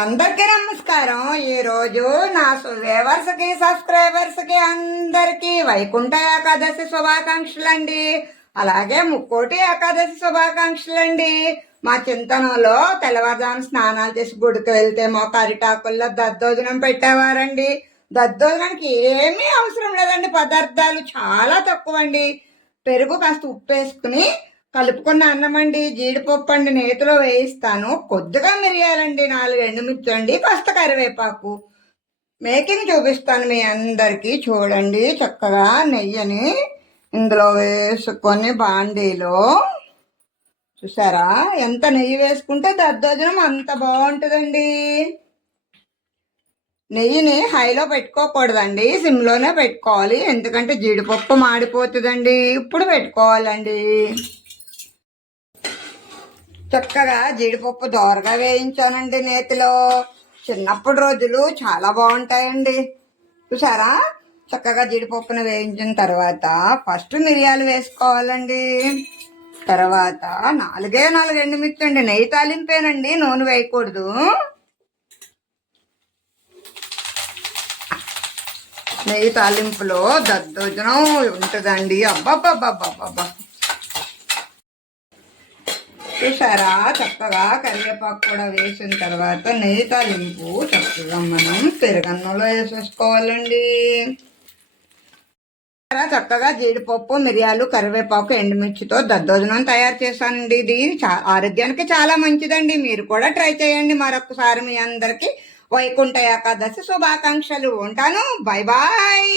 అందరికీ నమస్కారం. ఈ రోజు నా వ్యూవర్స్ కి సబ్స్క్రైబర్స్ కి అందరికి వైకుంఠ ఏకాదశి శుభాకాంక్షలు అండి. అలాగే ముక్కోటి ఏకాదశి శుభాకాంక్షలు అండి. మా చింతనలో తెల్లవారుజామున స్నానాలు చేసి గుడికి వెళ్తే మాకు అరిటాకుల్లో దద్దోజనం పెట్టేవారండి. దద్దోజనానికి ఏమీ అవసరం లేదండి, పదార్థాలు చాలా తక్కువ అండి. పెరుగు కాస్త ఉప్పు వేసుకుని కలుపుకున్న అన్నం అండి, జీడిపప్పు అండి నేతిలో వేయిస్తాను, కొద్దిగా మిరియాలండి, 4 ఎండుమిర్చి అండి, కాస్త కరివేపాకు. మేకింగ్ చూపిస్తాను మీ అందరికీ చూడండి. చక్కగా నెయ్యిని ఇందులో వేసుకొని బాండీలో చూసారా, ఎంత నెయ్యి వేసుకుంటే దద్దోజనం అంత బాగుంటుందండి. నెయ్యిని హైలో పెట్టుకోకూడదండి, సిమ్లోనే పెట్టుకోవాలి, ఎందుకంటే జీడిపప్పు మాడిపోతుందండి. ఇప్పుడు పెట్టుకోవాలండి. చక్కగా జీడిపప్పు దోరగా వేయించానండి నేతిలో. చిన్నప్పుడు రోజులు చాలా బాగుంటాయండి. చూసారా, చక్కగా జీడిపప్పును వేయించిన తర్వాత ఫస్ట్ మిరియాలు వేసుకోవాలండి. తర్వాత 4 ఎండుమిర్చి అండి, నెయ్యి తాలింపేనండి, నూనె వేయకూడదు. నెయ్యి తాలింపులో దద్దోజనం ఉంటుందండి. అబ్బాబ్బాబ్బాబ్బా, చూసారా, చక్కగా కరివేపాకు కూడా వేసిన తర్వాత నెయ్యి తాలింపు చక్కగా మనం పెరుగన్నంలో వేసేసుకోవాలండి. చక్కగా జీడిపప్పు, మిరియాలు, కరివేపాకు, ఎండుమిర్చితో దద్దోజనం తయారు చేశానండి. ఇది ఆరోగ్యానికి చాలా మంచిదండి. మీరు కూడా ట్రై చేయండి. మరొకసారి మీ అందరికీ వైకుంఠ ఏకాదశి శుభాకాంక్షలు. ఉంటాను. Bye bye.